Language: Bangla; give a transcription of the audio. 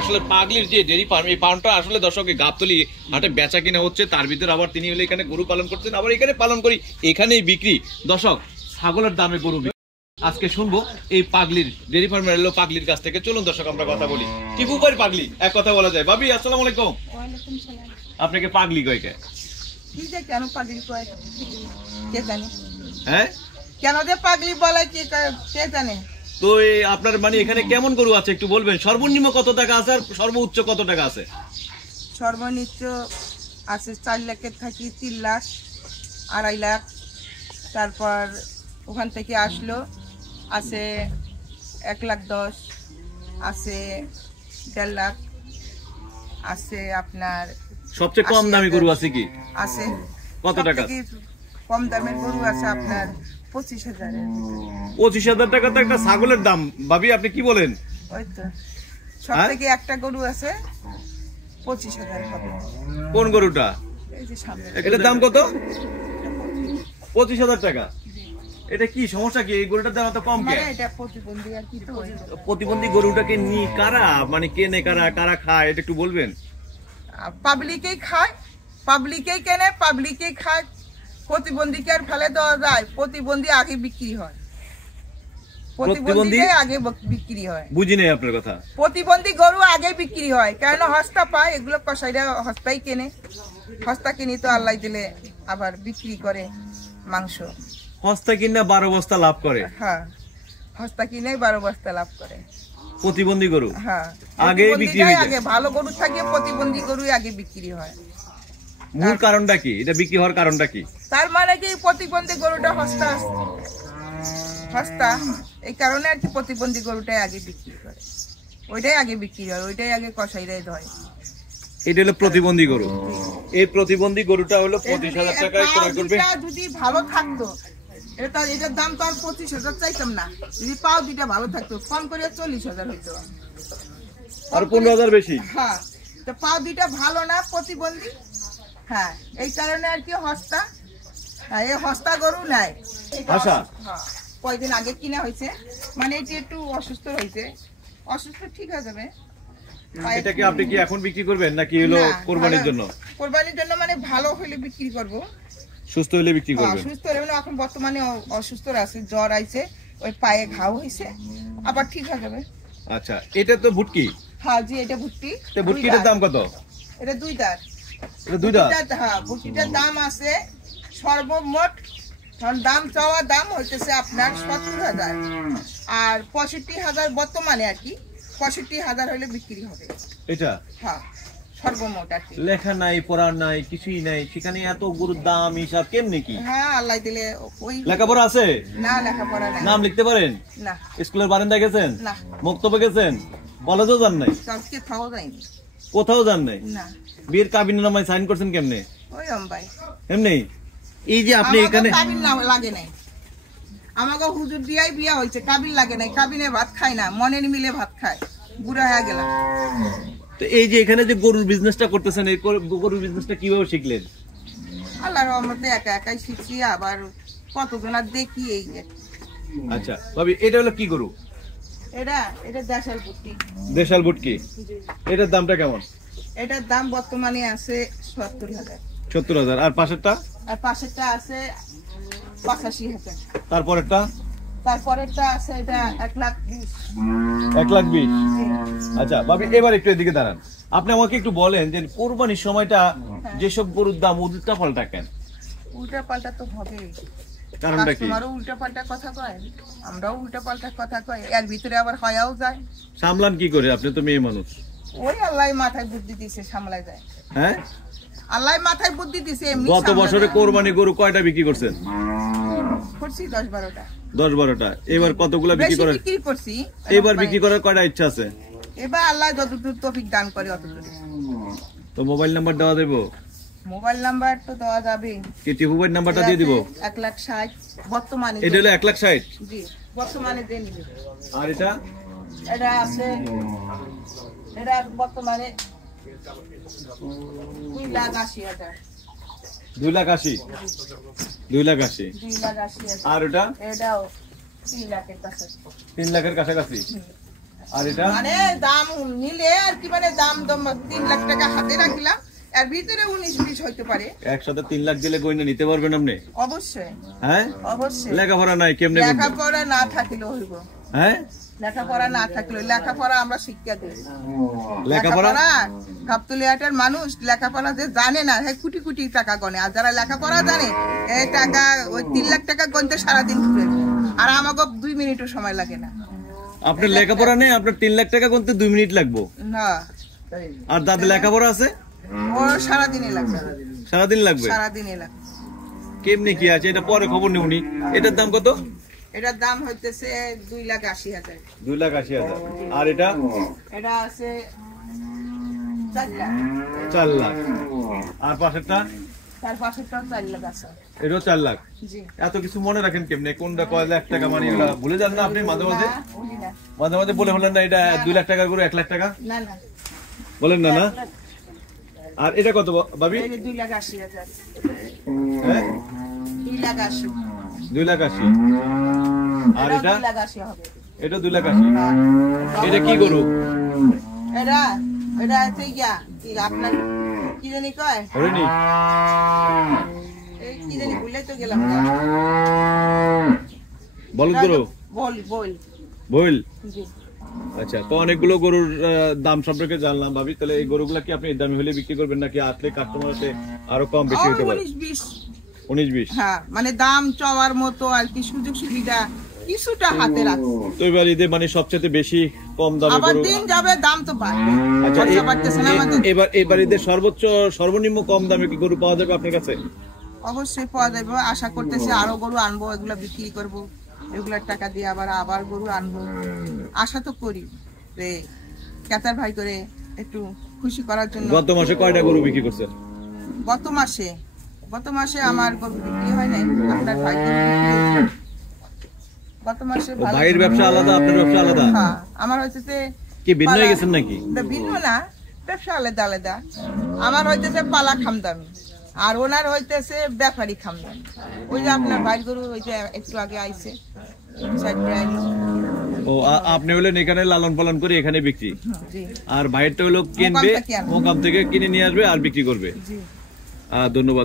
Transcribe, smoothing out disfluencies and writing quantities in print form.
আসলে পাগলির যে ডেরি ফার্ম, এই ফার্মটা আসলে দর্শক গাবতলী হাটে বেচা কিনা হচ্ছে, তার ভিতরে আবার তিনি হলে এখানে গরু পালন করছেন, আবার এখানে পালন করি, এখানেই বিক্রি। দর্শক ছাগলের দামে গরু আজকে শুনবো এই পাগলির ডেরি ফার্মের এলো পাগলির কাছ থেকে। চলুন দর্শক আমরা কথা বলি। টিপু ভাই পাগলি এক কথা বলা যায়। ভাবি আসসালামু আলাইকুম। ওয়ালাইকুম সালাম। আপনাকে পাগলি কয় কে? কি যে কেন পাগলি কয় কে জানে? হ্যাঁ কেন যে পাগলি বলে কি কে জানে? তো এই আপনার মানে এখানে কেমন গরু আছে একটু বলবেন? সর্বনিম্ন কত টাকা আছে আর সর্বোচ্চ কত টাকা আছে? সর্বনিম্ন আছে 4 লাখের থাকি 3 লাখ, 2.5 লাখ, তারপর ওখান থেকে আসলো আছে 1,10,000, আছে 1.5 লাখ, আছে আপনার সবচেয়ে কম দামি গরু আছে কি? আছে কত টাকা? কম দামের গরু আছে আপনার 25,000 এর। 25,000 টাকা তো একটা ছাগলের দাম। ভাবি আপনি কি বলেন? ওই তো সব থেকে একটা গরু আছে 25,000 হবে। কোন গরুটা? এই যে সামনে। এটার দাম কত? 25,000 টাকা। এটা কি সমস্যা কি? এই গরুটার দাম এত কম কেন? এটা প্রতিবন্ধী আর কি। তো প্রতিবন্ধী গরুটাকে নি কারা মানে কেনে, কারা খায় এটা একটু বলবেন? পাবলিকেই খায়, পাবলিকেই কেনে, পাবলিকেই খায়। প্রতিবন্ধীকে আর ফেলে দেওয়া যায়? প্রতিবন্ধী আগে বিক্রি হয়, প্রতিবন্ধী আগে বিক্রি হয়। বুঝি নাই আপনার কথা। প্রতিবন্ধী গরু আগে বিক্রি হয়, কারণ হস্তা পায়, এগুলো কসাইরা হস্তাই কেনে। হস্তা কিনি তো আল্লাহ দিলে আবার বিক্রি করে মাংস। হস্তা কিনা 12 বস্তা লাভ করে। হ্যাঁ, হস্তা কিনে 12 বস্তা লাভ করে প্রতিবন্ধী গরু। হ্যাঁ, আগে বিক্রি হয়। আগে ভালো গরু থাকে, প্রতিবন্ধী গরু আগে বিক্রি হয়। মূল কারণটা কি? এটা বিক্রি হওয়ার কারণটা কি? তার মানে কি প্রতিবন্ধী গরুটা হস্তা, এই কারণে আর কি প্রতিবন্ধী গরুটাই আগে বিক্রি করে, ওইটাই আগে বিক্রি হয়, ওইটাই আগে কসাইরাই ধরে। এটা হলো প্রতিবন্ধী গরু। এই প্রতিবন্ধী গরুটা হলো 25,000 টাকায় ক্রয় করবে। যদি ভালো থাকতো এটার দাম তো আর 25,000 চাইতাম না। যদি পাও দুইটা ভালো থাকতো কম করে 40,000 হইতো, আর 15,000 বেশি। হ্যাঁ, তো পাও দুইটা ভালো না প্রতিবন্ধী। হ্যাঁ, এই কারণে আর কি হস্তা, এই হস্তা গরু নাই। আচ্ছা, কয়দিন আগে কিনা হয়েছে, মানে এটি একটু অসুস্থ হয়েছে, অসুস্থ ঠিক হয়ে যাবে। এটাকে আপনি কি এখন বিক্রি করবেন নাকি হলো কোরবানির জন্য? কোরবানির জন্য, মানে ভালো হলে বিক্রি করব, সুস্থ হলে বিক্রি করবেন। সুস্থ হলে মানে এখন বর্তমানে অসুস্থ আছে, জ্বর আইছে, ওই পায়ে ঘাও হয়েছে, আবার ঠিক হয়ে যাবে। আচ্ছা, এটা তো ভুটকি। হ্যাঁ জি, এটা ভুট্টি। তো ভুটকিটার দাম কত? এটা 2 দাঁত। এটা 2 দাঁত। হ্যাঁ, ভুট্টিটার দাম আছে সর্বমোট দাম চাওয়া দাম হইতেছে আপনার 70,000, আর 65,000 বর্তমানে আর কি 65,000 হলে বিক্রি হবে এটা। হ্যাঁ, সর্বমোট আর কি। লেখা নাই, পড়া নাই, কিছুই নাই, সেখানে এত গরুর দাম হিসাব কেমনে কি? হ্যাঁ, আল্লাহ দিলে। ওই লেখাপড়া আছে? না, লেখাপড়া নাই। নাম লিখতে পারেন? না। স্কুলের বারান্দায় গেছেন? না। মক্তবে গেছেন? কলেজও যান নাই? কালকে খাওয়া যায়নি। কোথাও যান নাই? না। বিয়ের কাবিননামায় সাইন করছেন কেমনে? ওই ভাই এমনি। এই যে আপনি এখানে কাবিন না লাগে নাই, আমাকে হুজুর দিয়াই বিয়া হয়েছে, কাবিন লাগে নাই। কাবিনে ভাত খায় না, মনের মিলে ভাত খায়, বুড়া হয়ে গেলাম। তো এই যে এখানে যে গরুর বিজনেসটা করতেছেন, এই গরুর বিজনেসটা কিভাবে শিখলেন? আল্লাহর রহমতে একা একাই শিখছি, আবার কতজন আর দেখি। এই যে আচ্ছা ভাবি, এটা হলো কি গরু? এটা দেশাল বুট্টি। দেশাল বুটকি। এটার দামটা কেমন? এটার দাম বর্তমানে আছে 70,000। 70,000। আর পাশেরটা? আর পাশেরটা আছে 85,000। তারপরেরটা আছে এটা 1,20,000। 1,20,000। আচ্ছা ভাবি, এবার একটু এদিকে দাঁড়ান। আপনি আমাকে একটু বলেন যে কোরবানির সময়টা যেসব গরুর দাম উল্টা পাল্টা কেন? উল্টা পাল্টা তো হবে, কারণটা কি? তোমারও উল্টা পাল্টা কথা কয়, আমরাও উল্টা পাল্টা কথা কয়, এর ভিতরে আবার হয়াও যায়। সামলান কি করে? আপনি তো মেয়ে মানুষ। ওই আল্লাহ মাথায় বুদ্ধি দিছে, সামলাই যায়। হ্যাঁ, আল্লাহ মাথায় বুদ্ধি দিছে। গত বছরে কোরবানি গরু কয়টা বিক্রি করছেন? করছি 10-12টা। 10-12টা। এবার কতগুলা বিক্রি করেন? বিক্রি করছি। এবার বিক্রি করার কয়টা ইচ্ছা আছে? এবার আল্লাহ যতদূর তৌফিক দান করে অতদূর। তো মোবাইল নাম্বার দেওয়া দেবো? মোবাইল নাম্বার তো দেওয়া যাবে। কি টিপু ভাই নাম্বারটা দিয়ে দিব? 1,60,000 বর্তমানে। এটা হলো 1,60,000। জি, বর্তমানে দেন। আর এটা? এটা আছে, এটা বর্তমানে 2,80,000। 2,80,000। 2,80,000। আর ওটা? এটাও 3 লাখের কাছে। 3 লাখের কাছাকাছি। আর এটা মানে দাম নিলে আর কি, মানে দাম 3 লাখ টাকা হাতে রাখলাম, এর ভিতরে 19-20 হইতে পারে। একসাথে 3 লাখ দিলে গয়না নিতে পারবেন আপনি? অবশ্যই হ্যাঁ, অবশ্যই। লেখাপড়া নাই কেমনে করবেন? লেখাপড়া না থাকলেও হইব। হ্যাঁ, লেখাপড়া না থাকলেও, লেখাপড়া আমরা শিক্ষা দিই। লেখাপড়া গাবতলিয়াটার মানুষ লেখাপড়া যে জানে না, হ্যাঁ কোটি কোটি টাকা গনে। আর যারা লেখাপড়া জানে, এই টাকা ওই 3 লাখ টাকা গনতে সারাদিন ঘুরে, আর আমাকে 2 মিনিটও সময় লাগে না। আপনার লেখাপড়া নেই, আপনার 3 লাখ টাকা গুনতে 2 মিনিট লাগবে। না, আর দাদা লেখাপড়া আছে, ও সারাদিনই লাগবে, সারাদিন লাগবে। সারাদিনই লাগবে। কেমনে কি আছে এটা পরে খবর নেবনি। এটার দাম কত? এটার দাম হইতেছে 2,80,000। 2,80,000। আর এটা? এটা আছে 4 লাখ। 4 লাখ। আর পাশেরটা? তার পাশেরটাও 4 লাখ আছে। এটাও 4 লাখ। জি। এত কিছু মনে রাখেন কেমনে? কোনটা কয় লাখ টাকা, মানে এগুলা ভুলে যান না আপনি মাঝে মাঝে? না, বলি না। মাঝে মাঝে বলে হলেন না এটা 2 লাখ টাকার করে 1 লাখ টাকা না না, বলেন না? না। আর এটা কত ভাবি? এই যে 2,80,000। হ্যাঁ, 2,80,000। 2,80,000। আর এটা? 2,80,000 হবে। এটা 2,80,000। এটা কি গরু? এটা এটা হচ্ছে গিয়া কি আপনার কি জানি কয়, হরিণী? এই কি জানি ভুলে তো গেলাম। বলদ গরু? বল বল। বইল। জি। আচ্ছা, তো অনেকগুলো গরুর দাম সম্পর্কে জানলাম ভাবি। তাহলে এই গরুগুলা কি আপনি দামি হলে বিক্রি করবেন নাকি আসলে কাস্টমার আছে আরো কম বেশি হতে পারে? 19-20। 19-20। হ্যাঁ, মানে দাম চাওয়ার মতো আর কি সুযোগ সুবিধা কিছুটা হাতে রাখো। তো এবার ঈদে মানে সবচেয়ে বেশি কম দামে আবার গরু। দিন যাবে দাম তো বাড়বে। আচ্ছা, খরচা বাড়তেছে না আমাদের। এবার ঈদের সর্বোচ্চ সর্বনিম্ন কম দামে কি গরু পাওয়া যাবে আপনার কাছে? অবশ্যই পাওয়া যাবে, আশা করতেছি আরো গরু আনবো, এগুলা বিক্রি করব, এগুলার টাকা দিয়ে আবার গরু আনবো, আশা তো করি যে ক্রেতার ভাই করে একটু খুশি করার জন্য। গত মাসে কয়টা গরু বিক্রি করছেন? গত মাসে আমার গরু বিক্রি হয় নাই, আপনার ভাই গরু বিক্রি হয়েছে। গত মাসে ভালো- ভাইয়ের ব্যবসা আলাদা, আপনার ব্যবসা আলাদা? হ্যাঁ, আমার হইতেছে কি ভিন্ন হয়ে গেছেন নাকি? ভিন্ন না, ব্যবসা আলাদা আলাদা। আমার হইতেছে পালা খামদামি, আর ওনার হইতেছে ব্যাপারী খামদামি। ওই যে আপনার ভাই গরু ওই যে একটু আগে আইছে, ও, আপনি হলেন এখানে লালন পালন করে এখানে বিক্রি, জি আর ভাইয়েরটা হলো কিনবে, থেকে আনবে। মোকাম থেকে কিনে নিয়ে আসবে আর বিক্রি করবে। জি। ধন্যবাদ।